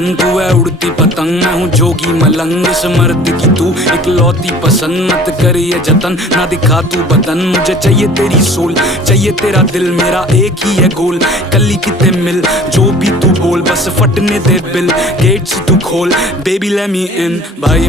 बन, तू है उड़ती पतंग, मैं हूँ जोगी मलंग। इस मर्द की तू इकलौती पसंद, मत कर ये जतन, ना दिखा तू बदन। मुझे चाहिए तेरी सोल, चाहिए तेरा दिल, मेरा एक ही है गोल। कली कितने मिल, जो भी तू बोल, बस फटने दे बिल। गेट्स तू खोल, बेबी लेट मी इन भाई।